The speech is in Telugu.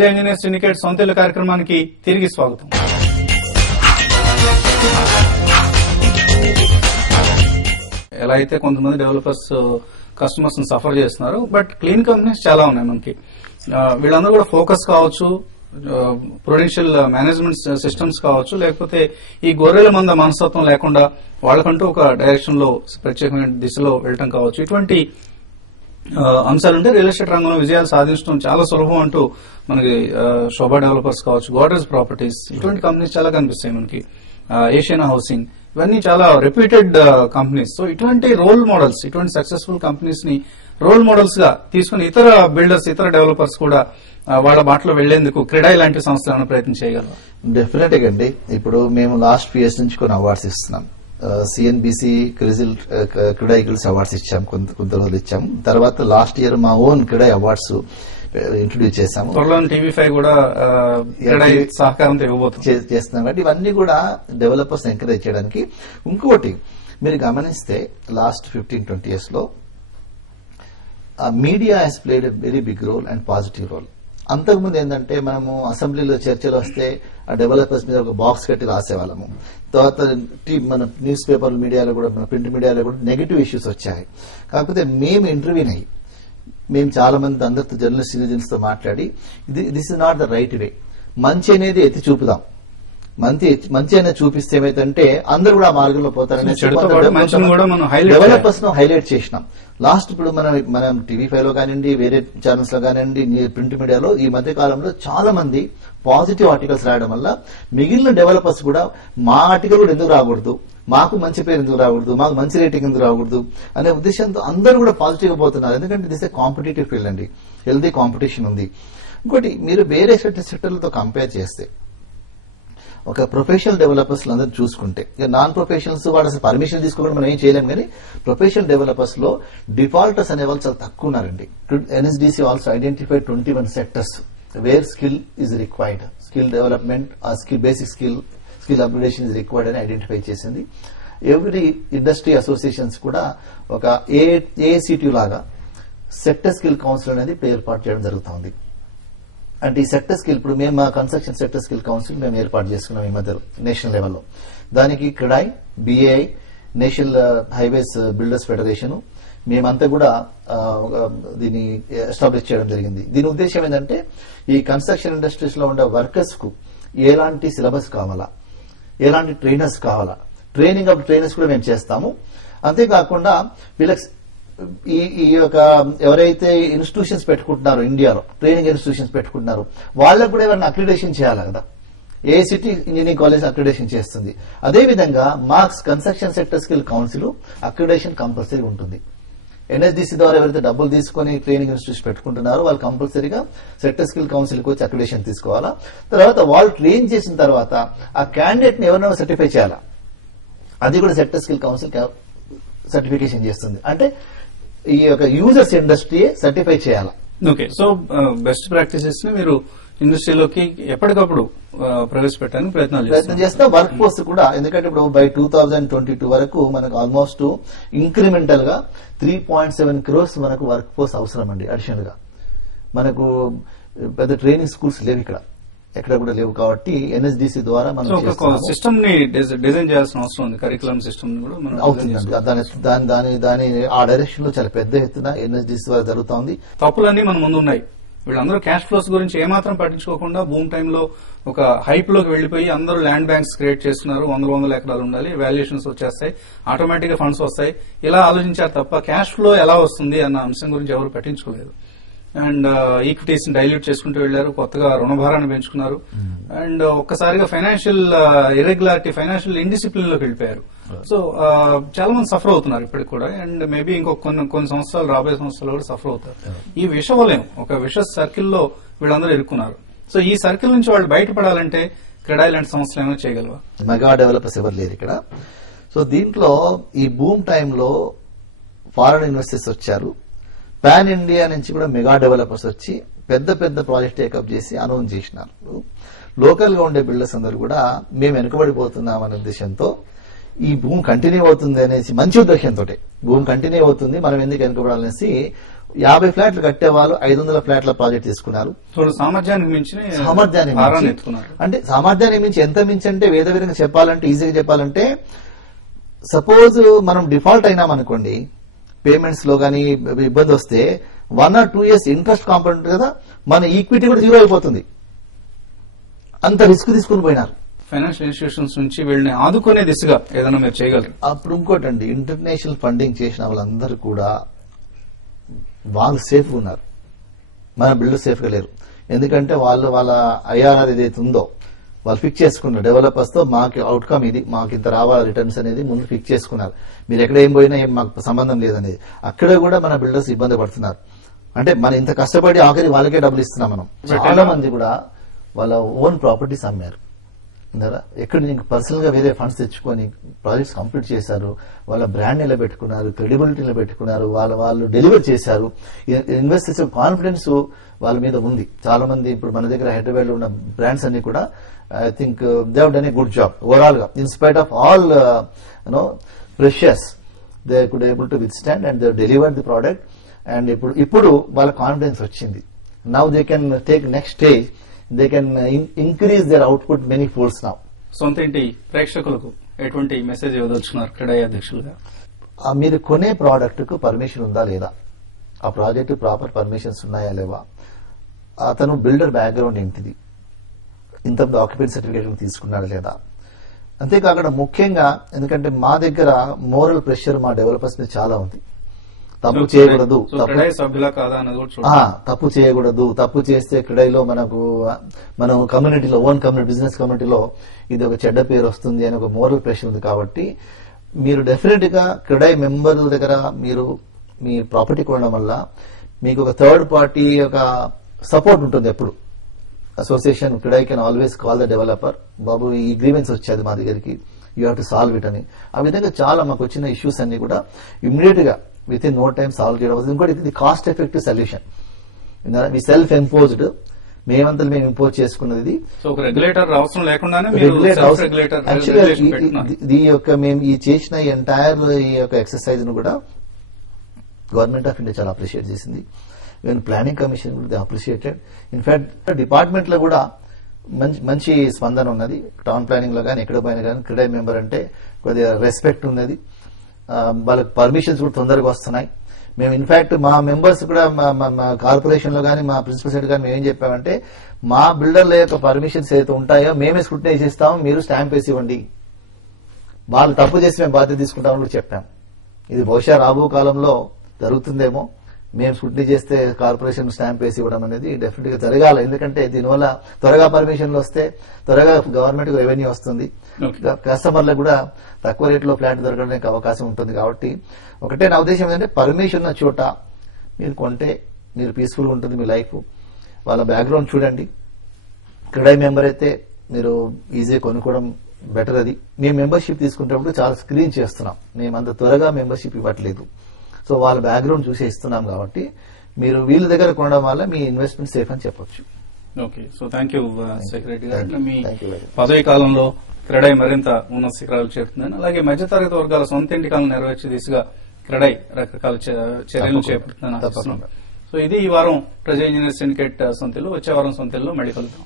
అజయ్ ఇంజనీర్ సిండికేట్ సొంత ఇల్లు కార్యక్రమానికి తిరిగి స్వాగతం. ఎలా అయితే కొంతమంది డెవలపర్స్ కస్టమర్స్ ని సఫర్ చేస్తున్నారు, బట్ క్లీన్ కంపెనీస్ చాలా ఉన్నాయి మనకి. వీళ్ళందరూ కూడా ఫోకస్ కావచ్చు, ప్రొడెన్షియల్ మేనేజ్మెంట్ సిస్టమ్స్ కావచ్చు, లేకపోతే ఈ గొర్రెల మంద మనస్తత్వం లేకుండా వాళ్ళకంటూ ఒక డైరెక్షన్ లో ప్రత్యేకమైన దిశలో వెళ్ళటం కావచ్చు. ఇటువంటి అంశాలుంటే రియల్ ఎస్టేట్ రంగంలో విజయాలు సాధించడం చాలా సులభం అంటూ మనకి శోభా డెవలపర్స్ కావచ్చు, గోడ్రేజ్ ప్రాపర్టీస్, ఇటువంటి కంపెనీస్ చాలా కనిపిస్తాయి మనకి. ఏషియన్ హౌసింగ్, ఇవన్నీ చాలా రెప్యూటెడ్ కంపెనీస్. సో ఇటువంటి రోల్ మోడల్స్, ఇటువంటి సక్సెస్ఫుల్ కంపెనీస్ ని రోల్ మోడల్స్ గా తీసుకుని ఇతర బిల్డర్స్, ఇతర డెవలపర్స్ కూడా వాళ్ళ బాటలో వెళ్లేందుకు క్రెడాయ్ లాంటి సంస్థలను ప్రయత్నం చేయగలరు. డెఫినెట్ గా అండి. ఇప్పుడు మేము లాస్ట్ ఫ్యూ ఇయర్స్ నుంచి కొన్ని అవార్డ్స్ ఇస్తున్నాం. సిఎన్బిసి క్రెడాయ్ గిల్స్ అవార్డ్స్ ఇచ్చాం, కొంత రోజులు ఇచ్చాం. తర్వాత లాస్ట్ ఇయర్ మా ఓన్ క్రెడాయ్ అవార్డ్స్ ఇంట్రొడ్యూస్ చేశాము. త్వరలో టీవీ5 కూడా సహకారంతో చేస్తున్నాం. కాబట్టి ఇవన్నీ కూడా డెవలపర్స్ ఎంకరేజ్ చేయడానికి. ఇంకోటి మీరు గమనిస్తే లాస్ట్ 15-20 years లో media has played a very big role and positive role. అంతకుముందు ఏంటంటే మనము అసెంబ్లీలో చర్చలు వస్తే ఆ డెవలపర్స్ మీద ఒక బాక్స్ కట్టి రాసేవాళ్ళము. తర్వాత మన న్యూస్ పేపర్ మీడియాలో కూడా, మన ప్రింట్ మీడియాలో కూడా నెగిటివ్ ఇష్యూస్ వచ్చాయి. కాకపోతే మేము ఇంటర్వ్యూన్ అయ్యి, మేము చాలా మంది అందరితో జర్నలిస్ట్ సిటిజన్స్ తో మాట్లాడి, this is not the right way, మంచి అనేది ఎత్తి చూపుదాం, మంచి అనేది చూపిస్తే ఏమైతే అందరూ కూడా ఆ మార్గంలో పోతారనే డెవలపర్స్ ను హైలైట్ చేసినాం. లాస్ట్ ఇప్పుడు మనం టీవీ5 లో కానివ్వండి, వేరే ఛానల్స్ లో కానివ్వండి, ప్రింట్ మీడియాలో ఈ మధ్య కాలంలో చాలా మంది పాజిటివ్ ఆర్టికల్స్ రాయడం వల్ల మిగిలిన డెవలపర్స్ కూడా మా ఆర్టికల్ కూడా ఎందుకు రాకూడదు, మాకు మంచి పేరు ఎందుకు రాకూడదు, మాకు మంచి రేటింగ్ ఎందుకు రాకూడదు అనే ఉద్దేశంతో అందరూ కూడా పాజిటివ్ గా పోతున్నారు. ఎందుకంటే దిస్ ఏ కాంపిటేటివ్ ఫీల్డ్ అండి, హెల్దీ కాంపిటీషన్ ఉంది. ఇంకోటి మీరు వేరే సెక్టర్లతో కంపేర్ చేస్తే, ఒక ప్రొఫెషనల్ డెవలపర్స్ అందరూ చూసుకుంటే, నాన్ ప్రొఫెషనల్స్ వాళ్ళు అసలు పర్మిషన్ తీసుకోవడం మనం ఏం చేయలేం, కానీ ప్రొఫెషనల్ డెవలపర్స్ లో డిఫాల్టర్స్ అనే వాళ్ళు చాలా తక్కువ ఉన్నారండి. NSDC also identified 21 sectors where skill is required, skill development, basic skill upgradation is required అని ఐడెంటిఫై చేసింది. ఎవ్రీ ఇండస్ట్రీ అసోసియేషన్స్ కూడా ఒక ఏఐసిటి లాగా సెక్టర్ స్కిల్ కౌన్సిల్ అనేది ఏర్పాటు చేయడం జరుగుతుంది. అంటే ఈ సెక్టర్ స్కిల్, ఇప్పుడు మేము మా కన్స్ట్రక్షన్ సెక్టర్ స్కిల్ కౌన్సిల్ మేము ఏర్పాటు చేసుకున్నాం ఈ మధ్య నేషనల్ లెవెల్లో. దానికి CREDAI, BAI, national highways builders federation మేమంతా కూడా దీన్ని ఎస్టాబ్లిష్ చేయడం జరిగింది. దీని ఉద్దేశం ఏంటంటే ఈ కన్స్ట్రక్షన్ ఇండస్ట్రీస్ లో ఉండే వర్కర్స్ కు ఎలాంటి సిలబస్ కావాలా, ఎలాంటి ట్రైనర్స్ కావాలా, ట్రైనింగ్ ఆఫ్ ట్రైనర్స్ కూడా మేము చేస్తాము. అంతేకాకుండా వీళ్ళకి ఈ యొక్క ఎవరైతే ఇన్స్టిట్యూషన్స్ పెట్టుకుంటున్నారో, ఇండియాలో ట్రైనింగ్ ఇన్స్టిట్యూషన్స్ పెట్టుకుంటున్నారో, వాళ్ళకు కూడా ఎవరైనా అక్రిడేషన్ చేయాలి కదా. ఏఐసిటి ఇంజనీరింగ్ కాలేజ్ అక్రిడేషన్ చేస్తుంది. అదేవిధంగా marks construction sector skill council accreditation compulsory ఉంటుంది. ఎన్ఎస్డిసి ద్వారా ఎవరైతే డబ్బులు తీసుకుని ట్రైనింగ్ ఇన్స్టిట్యూట్స్ పెట్టుకుంటున్నారో వాళ్ళు కంపల్సరీగా సెక్టర్ స్కిల్ కౌన్సిల్కి వచ్చి అక్రిడేషన్ తీసుకోవాలా. తర్వాత వాళ్ళు ట్రైన్ చేసిన తర్వాత ఆ క్యాండిడేట్ ని ఎవరైనా సర్టిఫై చేయాలా, అది కూడా సెక్టర్ స్కిల్ కౌన్సిల్ సర్టిఫికేషన్ చేస్తుంది. అంటే ఈ యొక్క యూజర్స్ ఇండస్ట్రీ సర్టిఫై చేయాలా. ఓకే, సో బెస్ట్ ప్రాక్టీసెస్ ని మీరు ఇండస్ట్రీలోకి ఎప్పటికప్పుడు ప్రవేశపెట్టడానికి ప్రయత్నం చేస్తాం. వర్క్ ఫోర్స్ కూడా, ఎందుకంటే ఇప్పుడు బై 2022 వరకు మనకు ఆల్మోస్ట్ ఇంక్రిమెంటల్ గా 3.7 crores మనకు వర్క్ ఫోర్స్ అవసరం అండి. అడిషనల్ గా మనకు పెద్ద ట్రైనింగ్ స్కూల్స్ లేవు ఇక్కడ, ఎక్కడ కూడా లేవు. కాబట్టి ఎన్ఎస్డిసి ద్వారా మనం సిస్టమ్ ని డిజైన్ చేయాల్సిన అవసరం ఉంది. కరికులం సిస్టమ్ అవుతుందండి. దాని ఆ డైరెక్షన్ లో చాలా పెద్ద ఎత్తున ఎన్ఎస్డిసి ద్వారా జరుగుతోంది. తప్పులన్నీ మన ముందు ఉన్నాయి. వీళ్ళందరూ క్యాష్ ఫ్లోస్ గురించి ఏమాత్రం పట్టించుకోకుండా భూమి టైంలో ఒక హైప్ లోకి వెళ్లిపోయి అందరూ ల్యాండ్ బ్యాంక్స్ క్రియేట్ చేస్తున్నారు. 100 ఎకరాలు ఉండాలి, వాల్యుయేషన్స్ వచ్చేస్తాయి, ఆటోమేటిక్ గా ఫండ్స్ వస్తాయి, ఇలా ఆలోచించారు తప్ప క్యాష్ ఫ్లో ఎలా వస్తుంది అన్న అంశం గురించి ఎవరు పట్టించుకోలేదు. అండ్ ఈక్విటీస్ డైల్యూట్ చేసుకుంటూ వెళ్లారు, కొత్తగా రుణభారాన్ని పెంచుకున్నారు, అండ్ ఒక్కసారిగా ఫైనాన్షియల్ ఇర్రెగ్యులారిటీ, ఫైనాన్షియల్ ఇండిసిప్లిన్ లోకి వెళ్ళిపోయారు. సో చాలా మంది సఫర్ అవుతున్నారు ఇప్పటికి కూడా, అండ్ మేబీ ఇంకొక కొన్ని సంవత్సరాలు, రాబోయే సంవత్సరాలు కూడా సఫర్ అవుతారు. ఈ విషవలయం, ఒక విష సర్కిల్లో వీళ్ళందరూ ఇరుక్కున్నారు. సో ఈ సర్కిల్ నుంచి వాళ్ళు బయటపడాలంటే క్రెడాయ్ లాంటి సంస్థలు ఏమైనా చేయగలవా? మెగా డెవలపర్స్ ఎవరు లేరు ఇక్కడ. సో దీంట్లో ఈ బూమ్ టైంలో ఫారెన్ ఇన్వెస్టర్స్ వచ్చారు, పాన్ ఇండియా నుంచి కూడా మెగా డెవలపర్స్ వచ్చి పెద్ద పెద్ద ప్రాజెక్ట్ టేకప్ చేసి అనౌన్స్ చేసినారు. లోకల్ గా ఉండే బిల్డర్స్ అందరూ కూడా మేము వెనుకబడిపోతున్నాం అనే ఉద్దేశంతో, ఈ భూమి కంటిన్యూ అవుతుంది అనేసి మంచి ఉద్దేశంతో, భూమి కంటిన్యూ అవుతుంది మనం ఎందుకు వెనుకబడాలనేసి 50 ఫ్లాట్లు కట్టే వాళ్ళు 500 ఫ్లాట్ల ప్రాజెక్ట్ తీసుకున్నారు. చూడు సామర్థ్యానికి మించి అంటే సామర్థ్యానికి మించి ఎంత మించి అంటే వేద విధంగా చెప్పాలంటే ఈజీగా చెప్పాలంటే సపోజ్ మనం డిఫాల్ట్ అయినాం అనుకోండి, పేమెంట్స్ లో గానీ ఇబ్బంది వస్తే 1 or 2 years ఇంట్రెస్ట్ కాంపౌండ్ కదా, మన ఈక్విటీ కూడా జీరో అయిపోతుంది. అంత రిస్క్ తీసుకుని పోయినారు. ఫైనాన్షియల్ ఇన్స్టిట్యూషన్స్ నుంచి వీళ్ళని ఆదుకునే దిశగా ఏదైనా మీరు చేయగలరు. అప్పుడు ఇంకోటండి, ఇంటర్నేషనల్ ఫండింగ్ చేసిన వాళ్ళందరూ కూడా వాళ్ళు సేఫ్గా ఉన్నారు, మన బిల్డర్ సేఫ్గా లేరు. ఎందుకంటే వాళ్ళ ఐఆర్ఆర్ ఏదైతే ఉందో వాళ్ళు ఫిక్స్ చేసుకున్నారు. డెవలపర్స్ తో మాకు అవుట్కమ్ ఇది, మాకు ఇంత రావాలి రిటర్న్స్ అనేది ముందు ఫిక్స్ చేసుకున్నారు. మీరు ఎక్కడ ఏం పోయినా ఏం మాకు సంబంధం లేదనేది. అక్కడ కూడా మన బిల్డర్స్ ఇబ్బంది పడుతున్నారు. అంటే మనం ఇంత కష్టపడి ఆఖరి వాళ్ళకే డబ్బులు ఇస్తున్నాం. మనం చాలా మంది కూడా వాళ్ళ ఓన్ ప్రాపర్టీస్ అమ్మారు. ఎక్కడ నీకు పర్సనల్ గా వేరే ఫండ్స్ తెచ్చుకొని ప్రాజెక్ట్స్ కంప్లీట్ చేశారు, వాళ్ళ బ్రాండ్ నిలబెట్టుకున్నారు, క్రెడిబిలిటీ నిలబెట్టుకున్నారు, వాళ్ళు డెలివర్ చేశారు. ఇన్వెస్టర్స్ కాన్ఫిడెన్స్ వాళ్ళ మీద ఉంది. చాలా మంది ఇప్పుడు మన దగ్గర హైదరాబాద్ లో ఉన్న బ్రాండ్స్ అన్ని కూడా I think they have done a good job overall గా. In spite of all pressures they could able to withstand and they deliver the product. And ఇప్పుడు వాళ్ళ కాన్ఫిడెన్స్ వచ్చింది. Now they can take next stage, they can increase their output many folds now. సొంత ఇంటి ప్రేక్షకులకు ఎటువంటి మెసేజ్ ఇవ్వదలుచుకున్నారు క్రెడై అధ్యక్షులుగా? మీరు కొనే ప్రోడక్ట్ కు పర్మిషన్ ఉందా లేదా, ఆ ప్రాజెక్టు ప్రాపర్ పర్మిషన్స్ ఉన్నాయా లేవా, అతను బిల్డర్ బ్యాక్గ్రౌండ్ ఏంటిది, ఇంత ఆక్యుపెన్సీ సర్టిఫికేట్ తీసుకున్నాడా లేదా. అంతేకాకుండా ముఖ్యంగా ఎందుకంటే మా దగ్గర మోరల్ ప్రెషర్ మా డెవలపర్స్ మీద చాలా ఉంది. తప్పు చేయకూడదు, తప్పు చేయకూడదు, తప్పు చేస్తే క్రెడైలో మనం కమ్యూనిటీలో ఓన్ కమ్యూనిటీ బిజినెస్ కమ్యూనిటీలో ఇది ఒక చెడ్డ పేరు వస్తుంది అని ఒక మోరల్ ప్రెషర్ ఉంది. కాబట్టి మీరు డెఫినెట్ గా క్రెడై మెంబర్ల దగ్గర మీరు మీ ప్రాపర్టీ కొనడం వల్ల మీకు ఒక థర్డ్ పార్టీ ఒక సపోర్ట్ ఉంటుంది. ఎప్పుడు association CREDAI can always call the developer, బాబు ఈ గ్రీవెన్స్ వచ్చేది మా దగ్గరికి, you have to solve it అని. ఆ విధంగా చాలా మాకు వచ్చిన ఇష్యూస్ అన్ని కూడా ఇమ్మీడియట్ గా within no time solve చేయడం. ఇంకోటి ఇది కాస్ట్ ఎఫెక్టివ్ సొల్యూషన్. మీ సెల్ఫ్ ఎంపోజ్డ్, మేమంతా మేము ఇంపోజ్ చేసుకున్నది. రెగ్యులేటర్ అవసరం లేకుండానే ఈ యొక్క మేము ఈ చేసిన ఎంటైర్ ఈ యొక్క ఎక్సర్సైజ్ ను కూడా గవర్నమెంట్ ఆఫ్ ఇండియా చాలా అప్రిషియేట్ చేసింది. ఈవెన్ ప్లానింగ్ కమిషన్ కూడా అప్రిషియేటెడ్. ఇన్ఫాక్ట్ డిపార్ట్మెంట్ లో కూడా మంచి స్పందన ఉన్నది. టౌన్ ప్లానింగ్ లో కానీ ఎక్కడ పోయినా కానీ క్రెడై మెంబర్ అంటే కొద్దిగా రెస్పెక్ట్ ఉన్నది. వాళ్ళకి పర్మిషన్స్ కూడా తొందరగా వస్తున్నాయి. మేము ఇన్ఫాక్ట్ మా మెంబర్స్ కూడా మా కార్పొరేషన్ లో కానీ మా ప్రిన్సిపల్ సెక్రటరీ కానీ మేము ఏం చెప్పామంటే, మా బిల్డర్ల యొక్క పర్మిషన్స్ ఏదైతే ఉంటాయో మేమే స్క్రూటినైజ్ చేస్తాము, మీరు స్టాంప్ వేసి ఇవ్వండి, వాళ్ళు తప్పు చేసి మేము బాధ్యత తీసుకుంటామని కూడా చెప్పాం. ఇది బహుశా రాబో కాలంలో జరుగుతుందేమో. మేము స్క్రూటినీ చేస్తే కార్పొరేషన్ స్టాంప్ వేసి ఇవ్వడం అనేది డెఫినెట్ గా జరగాలి. ఎందుకంటే దీనివల్ల త్వరగా పర్మిషన్లు వస్తే త్వరగా గవర్నమెంట్ రెవెన్యూ వస్తుంది, కస్టమర్లకు కూడా తక్కువ రేట్లో ఫ్లాట్ దొరకడానికి అవకాశం ఉంటుంది. కాబట్టి ఒకటే నా ఉద్దేశం ఏంటంటే, పర్మిషన్ ఉన్న చోట మీరు కొంటే మీరు పీస్ఫుల్ గా ఉంటుంది మీ లైఫ్. వాళ్ళ బ్యాక్గ్రౌండ్ చూడండి. క్రెడై మెంబర్ అయితే మీరు ఈజీగా కొనుక్కోవడం బెటర్. అది మేము మెంబర్షిప్ తీసుకునేటప్పుడు చాలా స్క్రీన్ చేస్తున్నాం, మేము అంత త్వరగా మెంబర్షిప్ ఇవ్వట్లేదు. సో వాళ్ళ బ్యాక్గ్రౌండ్ చూసే ఇస్తున్నాం. కాబట్టి మీరు వీళ్ళ దగ్గర కొనడం వల్ల మీ ఇన్వెస్ట్మెంట్ సేఫ్ అని చెప్పొచ్చు. Okay, so thank you secretary గారు. మీ పదవి కాలంలో క్రెడై మరింత ఉన్నత శిఖరాలు చేరుతుందని, అలాగే మధ్యతరగతి వర్గాల సొంత ఇంటి కాలం నెరవేర్చే దిశగా క్రెడై రకరకాల చర్యలు చేపడుతుందని ఆశిస్తున్నాం. సో ఇది ఈ వారం ప్రజా ఇంజనీర్ సిండికేట్ సొంతలు. వచ్చే వారం సొంతల్లో మళ్ళీ కలుద్దాం.